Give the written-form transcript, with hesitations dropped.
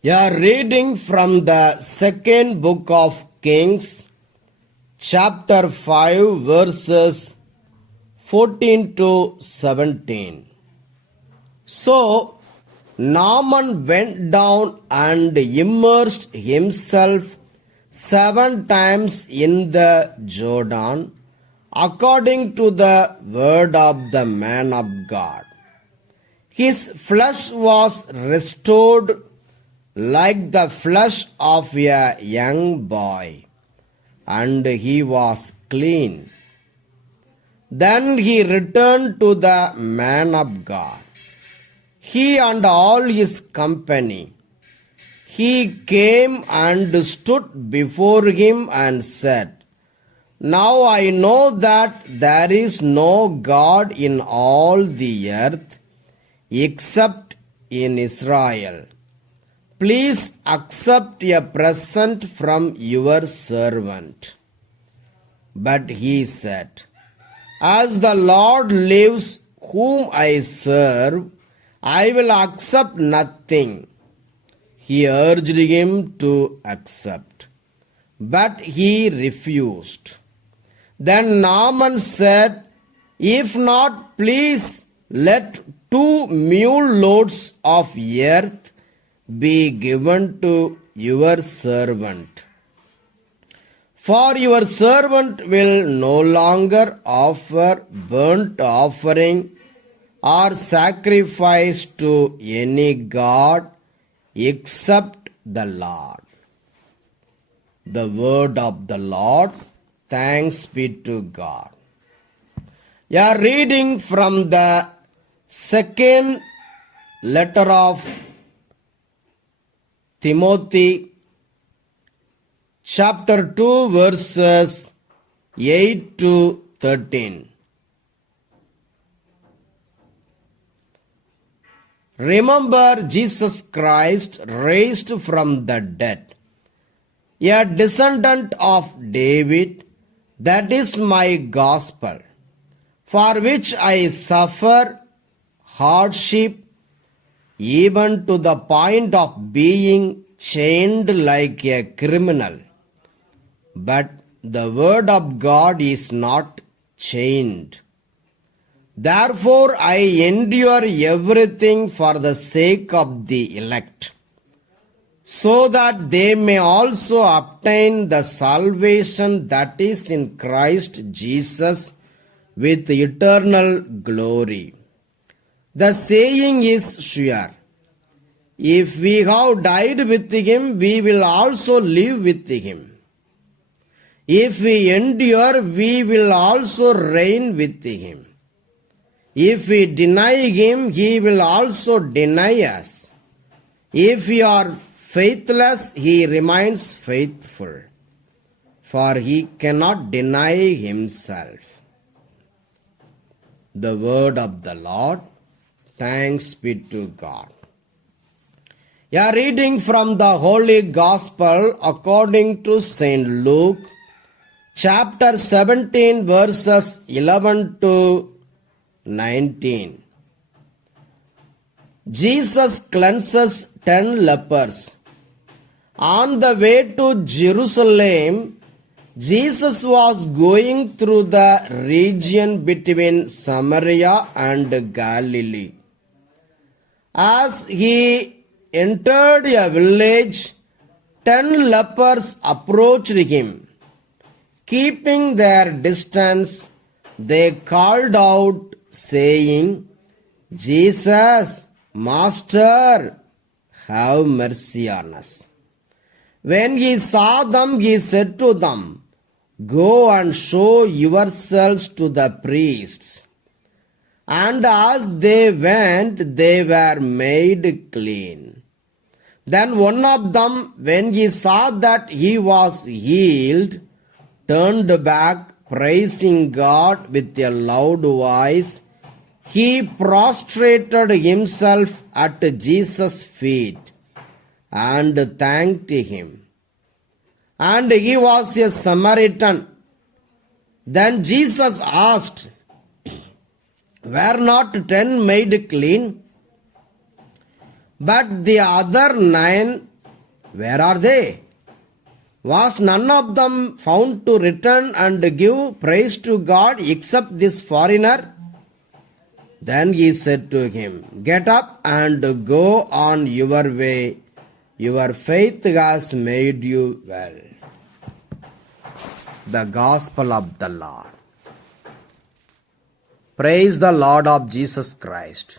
You are reading from the second book of Kings, chapter 5, verses 14 to 17. So Naaman went down and immersed himself 7 times in the Jordan, according to the word of the man of God. His flesh was restored like the flesh of a young boy, and he was clean. Then he returned to the man of God, he and all his company. He came and stood before him and said, Now I know that there is no God in all the earth except in Israel. Please accept a present from your servant. But he said, As the Lord lives, whom I serve, I will accept nothing. He urged him to accept, but he refused. Then Naaman said, If not, please let 2 mule loads of earth be given to your servant. For your servant will no longer offer burnt offering or sacrifice to any god except the Lord. The word of the Lord. Thanks be to God. You are reading from the second letter of Timothy, chapter 2, verses 8 to 13. Remember Jesus Christ raised from the dead, a descendant of David. That is my gospel, for which I suffer hardship, even to the point of being chained like a criminal. But the word of God is not chained. Therefore I endure everything for the sake of the elect, so that they may also obtain the salvation that is in Christ Jesus with eternal glory. The saying is sure, if we have died with him, we will also live with him. If we endure, we will also reign with him. If we deny him, he will also deny us. If we are faithless, he remains faithful, for he cannot deny himself. The word of the Lord. Thanks be to God. You are reading from the Holy Gospel according to St. Luke, chapter 17, verses 11 to 19. Jesus cleanses 10 lepers. On the way to Jerusalem, Jesus was going through the region between Samaria and Galilee. As he entered a village, 10 lepers approached him. Keeping their distance, they called out, saying, Jesus, Master, have mercy on us. When he saw them, he said to them, Go and show yourselves to the priests. And as they went, they were made clean. Then one of them, when he saw that he was healed, turned back, praising God with a loud voice. He prostrated himself at Jesus' feet and thanked him. And he was a Samaritan. Then Jesus asked, Were not 10 made clean? But the other 9 Where are they? Was none of them found to return and give praise to God except this foreigner? Then he said to him, Get up and go on your way. Your faith has made you well. The Gospel of the Lord. Praise the Lord of Jesus Christ.